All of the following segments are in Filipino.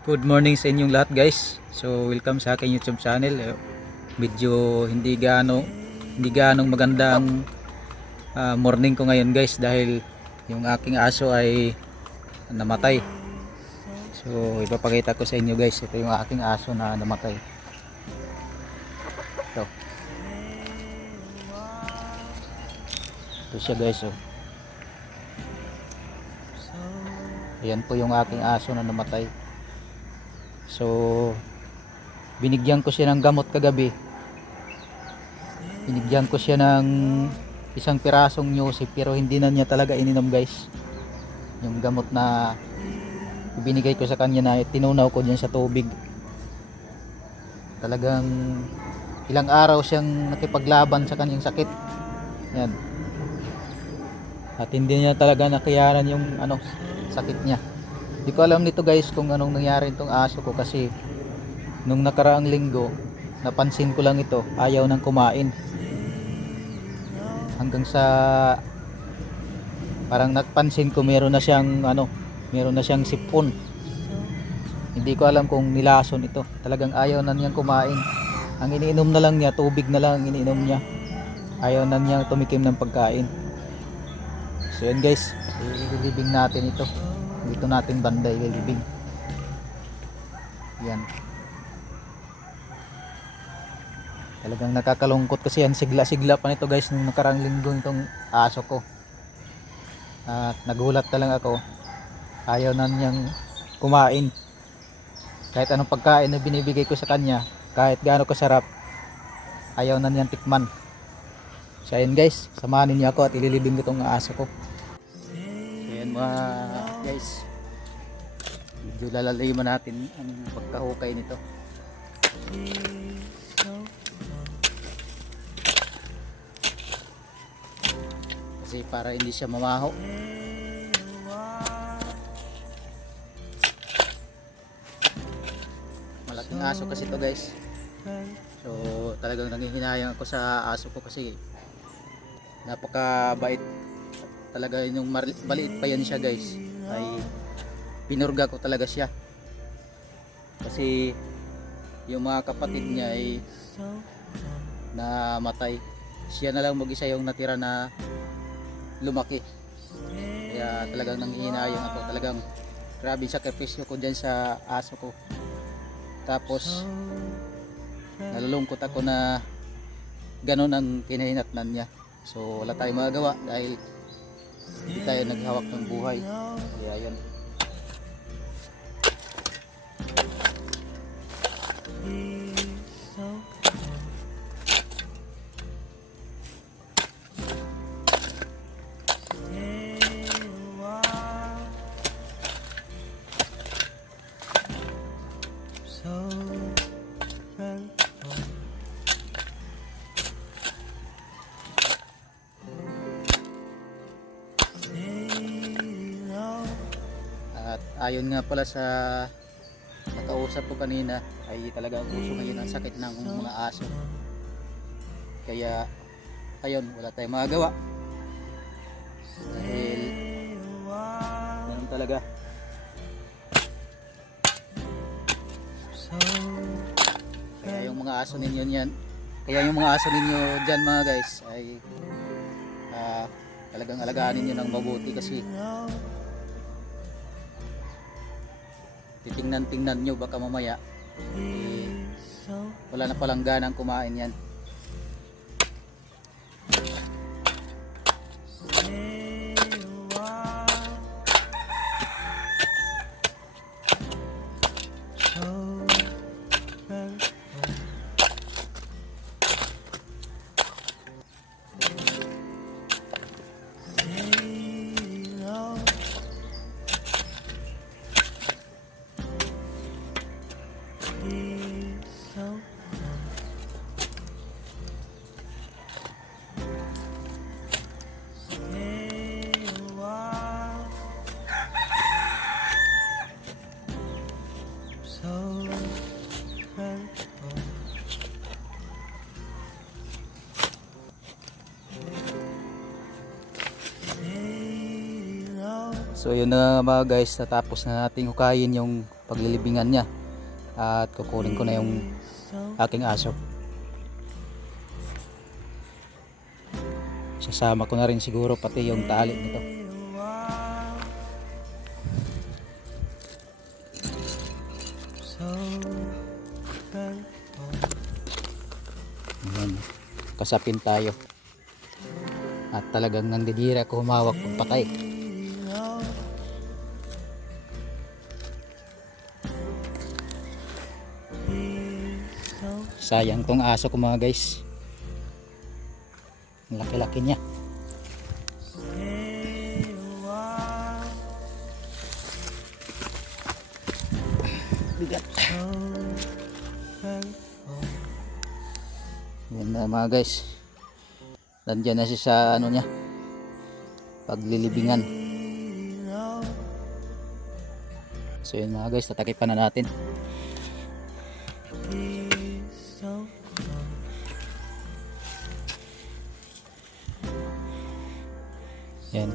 Good morning sa inyong lahat guys. So welcome sa aking YouTube channel. Eh, Medyo hindi gaano hindi gaano magandang ah, morning ko ngayon guys dahil yung aking aso ay namatay. So ipapakita ko sa inyo guys. Ito yung aking aso na namatay. Ito. Ito siya guys oh. Ayan po yung aking aso na namatay. So, binigyan ko siya ng gamot kagabi. Binigyan ko siya ng isang pirasong nyusi pero hindi na niya talaga ininom guys. Yung gamot na binigay ko sa kanya na tinunaw ko dyan sa tubig. Talagang ilang araw siyang nakipaglaban sa kanyang sakit. Yan. At hindi niya talaga nakayanan yung ano, sakit niya. Hindi ko alam nito guys kung anong nangyari itong aso ko kasi nung nakaraang linggo napansin ko lang ito ayaw nang kumain. Hanggang sa parang nagpansin ko meron na siyang ano meron na siyang sipon. Hindi ko alam kung nilason ito talagang ayaw na niyang kumain. Ang iniinom na lang niya tubig na lang ang iniinom niya. Ayaw na niyang tumikim ng pagkain. So yan guys. Ililibing natin ito dito natin banda ililibing yan. Talagang nakakalungkot kasi yan. Sigla sigla pa nito guys nung nakarang linggo itong aso ko. At nagulat na lang ako. Ayaw na niyang kumain. Kahit anong pagkain na binibigay ko sa kanya kahit gaano kasarap ayaw na niyang tikman. So ayun guys. Samahan niyo ako at ililibing ko itong aso ko. So yan mga guys medyo lalaliman natin ang pagkahukay nito. Kasi para hindi siya mamaho. Malaking aso kasi to guys. So talagang nangihinayang ako sa aso ko kasi napakabait. Talaga yung mali- maliit pa yan siya guys ay pinurga ko talaga siya. Kasi yung mga kapatid niya ay namatay. Siya na lang mag-isa yung natira na lumaki. Kaya talagang nanghihinayang ako. Talagang grabe sakripisyo ko dyan sa aso ko. Tapos nalulungkot ako na ganun ang kinahinatnan niya. So wala tayong magagawa dahil hindi tayo naghawak ng buhay. Kaya yan ayon nga pala sa nakausap ko kanina ay talaga uso ngayon ang sakit ng mga aso. Kaya ayun, wala tayong magagawa. Dahil ganun talaga. Kaya yung mga aso ninyo niyan, kaya yung mga aso ninyo diyan mga guys ay ah, talagang alagaan ninyo ng mabuti kasi titingnan-tingnan nyo baka mamaya eh, wala na palang ganang kumain yan So yun na mga guys, natapos na nating hukayin yung paglilibingan niya. At kukunin ko na yung aking aso. Sasama ko na rin siguro pati yung tali nito. Ayan. Kasapin tayo. At talagang nandidira ako humawak pagpatay. Sayang tong aso ko mga guys. Laki-laki niya. Bigat. Yan na mga guys. Nandiyan na siya sa ano niya. Paglilibingan. So yun mga guys, tatakipan na natin. Yan.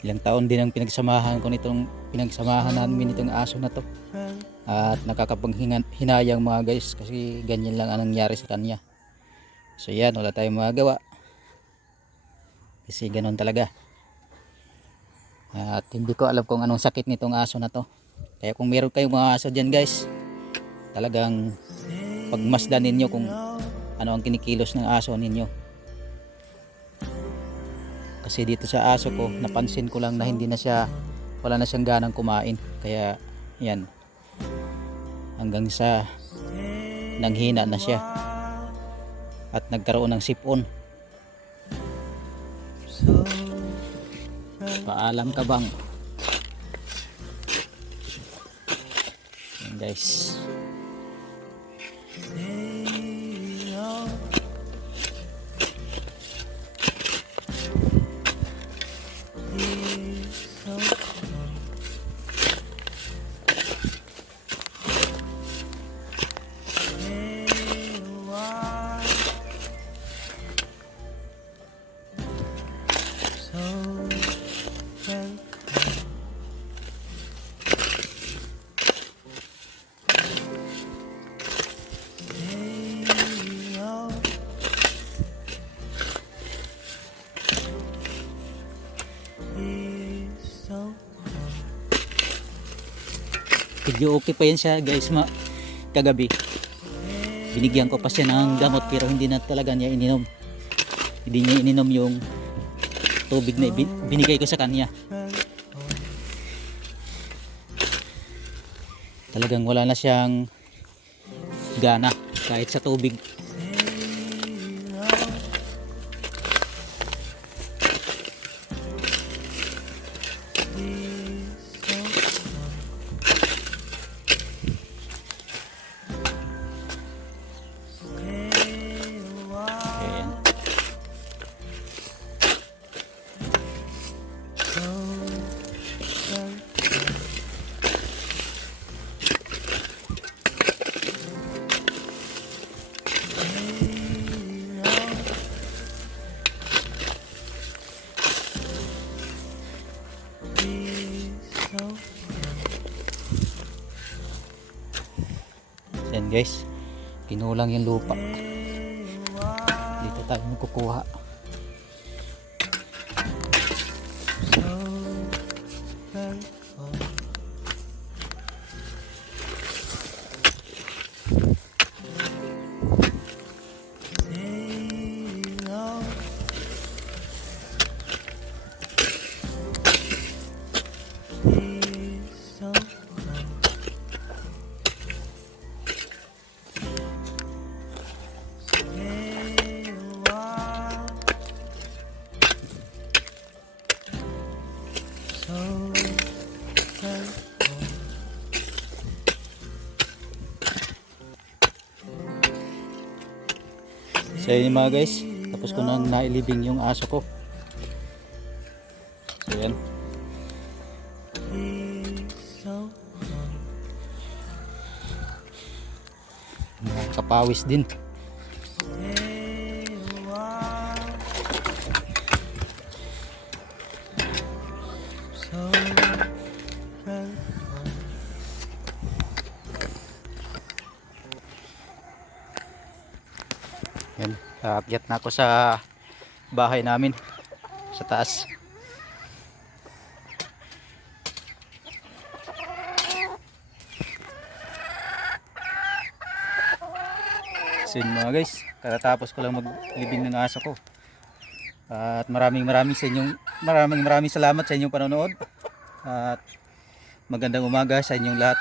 Ilang taon din ang pinagsamahan ko nitong pinagsamahan namin nitong aso na to. At nakakapanghinayang mga guys kasi ganyan lang ang nangyari sa kanya. So yan, wala tayong magagawa. Kasi ganun talaga. At hindi ko alam kung anong sakit nitong aso na to. Kaya kung meron kayong mga aso dyan guys, talagang pagmasdan ninyo kung ano ang kinikilos ng aso ninyo. Kasi dito sa aso ko, napansin ko lang na hindi na siya, wala na siyang ganang kumain. Kaya, yan. Hanggang sa nanghina na siya. At nagkaroon ng sipon. Paalam ka bang? Yan guys. Video okay pa yan siya guys ma kagabi. Binigyan ko pa siya ng gamot pero hindi na talaga niya ininom. Hindi niya ininom yung tubig na binigay ko sa kanya. Talagang wala na siyang gana kahit sa tubig. Guys, kinulang yung lupa. Dito tayo magkukuha. So yun mga guys, tapos ko na nailibing yung aso ko. So yan. Nakakapawis din. Yan, aakyat na ako sa bahay namin sa taas. So yun mga guys, katatapos ko lang maglibing ng aso ko. At maraming maraming sa inyong maraming maraming salamat sa inyong panonood. At magandang umaga sa inyong lahat.